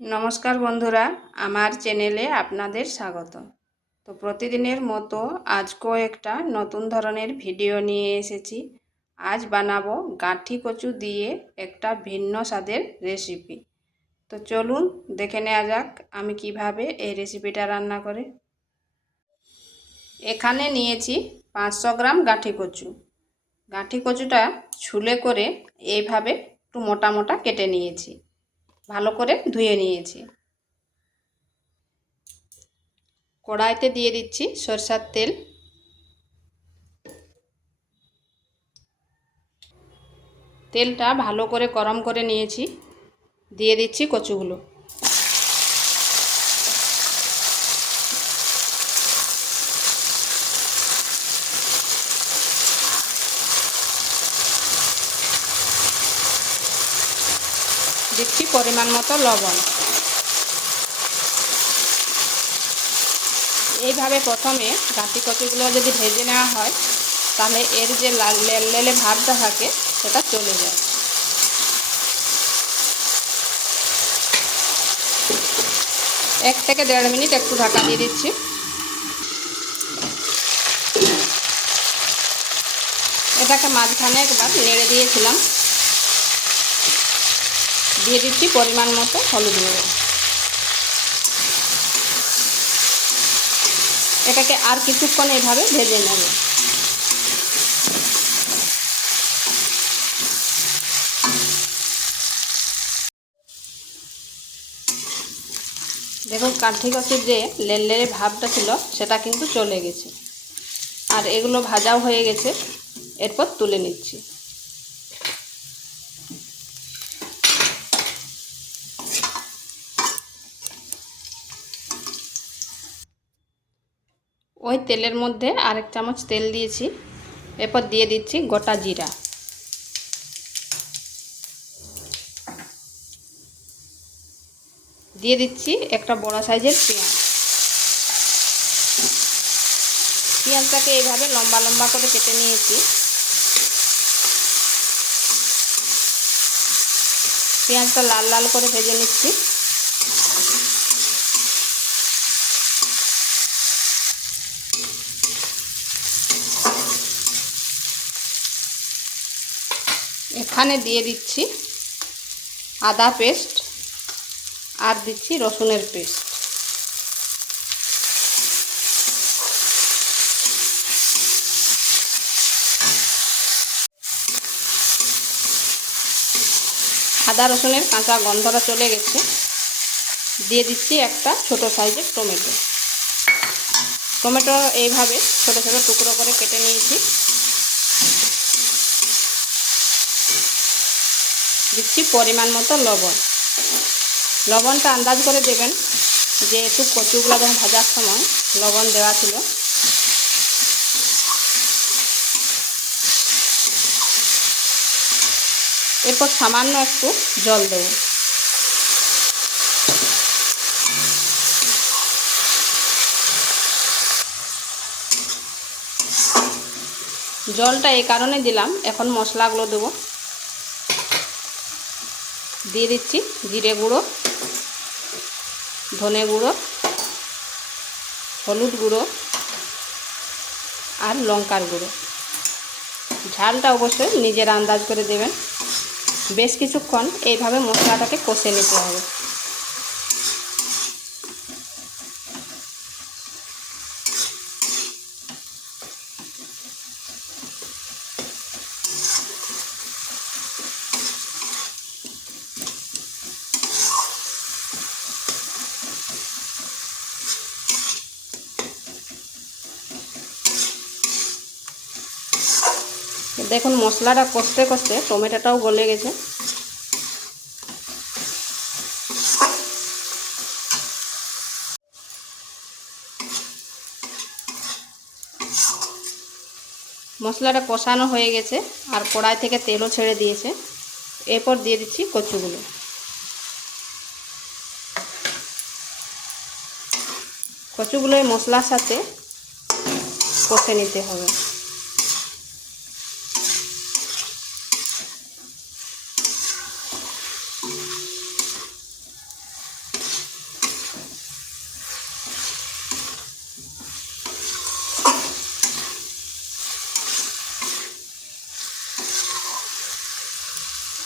নমস্কার বন্ধুরা, আমার চ্যানেলে আপনাদের স্বাগত। তো প্রতিদিনের মতো আজকেও একটা নতুন ধরনের ভিডিও নিয়ে এসেছি। আজ বানাবো গাঁঠি কচু দিয়ে একটা ভিন্ন স্বাদের রেসিপি। তো চলুন দেখে নেওয়া যাক আমি কিভাবে এই রেসিপিটা রান্না করি। এখানে নিয়েছি 500 গ্রাম গাঁঠি কচু। গাঁঠি কচুটা ছুলে করে এইভাবে একটু মোটা মোটা কেটে নিয়েছি, ভালো করে ধুয়ে নিয়েছি। কড়াইতে দিয়ে দিচ্ছি সরষের তেল। তেলটা ভালো করে গরম করে নিয়েছি, দিয়ে দিচ্ছি কচুগুলো। দিচ্ছি পরিমাণ মতো লবণ। এইভাবে প্রথমে গাঁঠি কচুগুলো যদি ভেজে নেওয়া হয় তাহলে এর যে লাল লেলে ভাবটা থাকে সেটা চলে যায়। এক থেকে 1.5 মিনিট একটু ঢাকা দিয়ে দিচ্ছি। এটাকে মাঝখানে একবার নেড়ে দিয়েছিলাম। দিয়ে দিচ্ছি পরিমাণ মতো হলুদ গুঁড়ো। এটাকে আর কিছুক্ষণ এইভাবে ভেজে নেব। দেখুন গাঁঠি কচুর যে লেলে ভাবটা ছিল সেটা কিন্তু চলে গেছে, আর এগুলো ভাজাও হয়ে গেছে। এরপর তুলে নিচ্ছি। ওই তেলের মধ্যে আরেক চামচ তেল দিয়েছি। এরপর দিয়ে দিচ্ছি গোটা জিরা, দিয়ে দিচ্ছি একটা বড় সাইজের পেঁয়াজ। পেঁয়াজটাকে এইভাবে লম্বা লম্বা করে কেটে নিয়েছি। পেঁয়াজটা লাল লাল করে ভেজে নিচ্ছি। এখানে দিয়ে দিচ্ছি আদা পেস্ট আর দিচ্ছি রসুনের পেস্ট। আদা রসুনের কাঁচা গন্ধটা চলে গেছে। দিয়ে দিচ্ছি একটা ছোট সাইজের টমেটো। টমেটো এইভাবে ছোট ছোট টুকরো করে কেটে নিয়েছি। দিচ্ছি পরিমাণ মতো লবণ। লবণটা আন্দাজ করে দেবেন, যেহেতু কচুগুলো যখন ভাজার সময় লবণ দেওয়া ছিল। এরপর সামান্য একটু জল দেব। জলটা এই কারণে দিলাম, এখন মশলাগুলো দেব। দিয়ে দিচ্ছি জিরে গুঁড়ো, ধনে গুঁড়ো, হলুদ গুঁড়ো আর লঙ্কার গুঁড়ো। ঝালটা অবশ্যই নিজের আন্দাজ করে দেবেন। বেশ কিছুক্ষণ এইভাবে মশলাটাকে কষে নিতে হবে। দেখুন মশলাটা কষতে কষতে টমেটোটাও গলে গেছে। মশলাটা কষানো হয়ে গেছে আর কড়াই থেকে তেলও ছেড়ে দিয়েছে। এরপর দিয়ে দিচ্ছি কচুগুলো। কচুগুলো এই মশলার সাথে কষে নিতে হবে।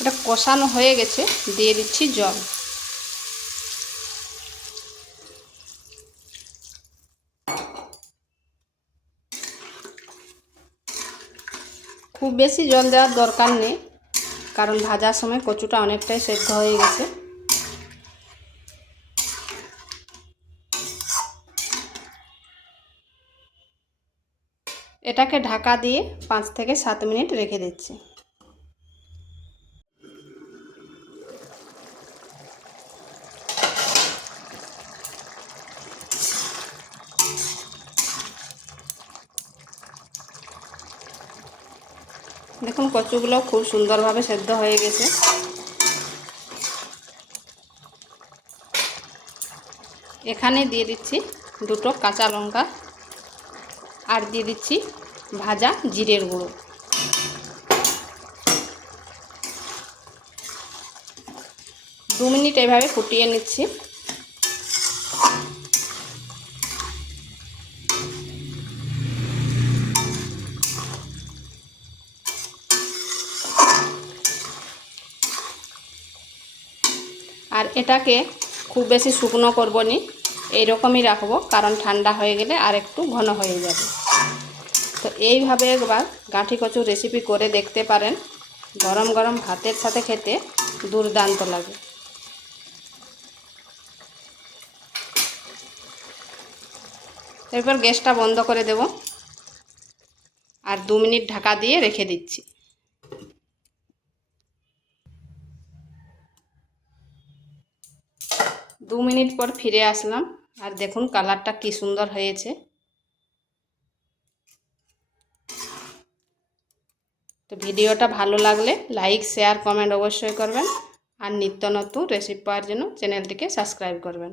এটা কষানো হয়ে গেছে, দিয়ে দিচ্ছি জল। খুব বেশি জল দেওয়ার দরকার নেই, কারণ ভাজার সময় কচুটা অনেকটাই সেদ্ধ হয়ে গেছে। এটাকে ঢাকা দিয়ে 5 থেকে 7 মিনিট রেখে দিচ্ছি। দেখুন কচুগুলো খুব সুন্দরভাবে সেদ্ধ হয়ে গেছে। এখানে দিয়ে দিচ্ছি 2টো কাঁচা লঙ্কা, আর দিয়ে দিচ্ছি ভাজা জিরের গুঁড়ো। দু মিনিট এইভাবে ফুটিয়ে নিচ্ছি। আর এটাকে খুব বেশি শুকনো করব নি, এইরকমই রাখবো, কারণ ঠান্ডা হয়ে গেলে আর একটু ঘন হয়ে যাবে। তো এইভাবে একবার গাঁঠি কচুর রেসিপি করে দেখতে পারেন, গরম গরম ভাতের সাথে খেতে দুর্দান্ত লাগে। এরপর গ্যাসটা বন্ধ করে দেব, আর 2 মিনিট ঢাকা দিয়ে রেখে দিচ্ছি। দু মিনিট পর ফিরে আসলাম, আর দেখুন কালারটা কি সুন্দর হয়েছে। তো ভিডিওটা ভালো লাগলে লাইক, শেয়ার, কমেন্ট অবশ্যই করবেন, আর নিত্য নতুন রেসিপি পাওয়ার জন্য চ্যানেলটিকে সাবস্ক্রাইব করবেন।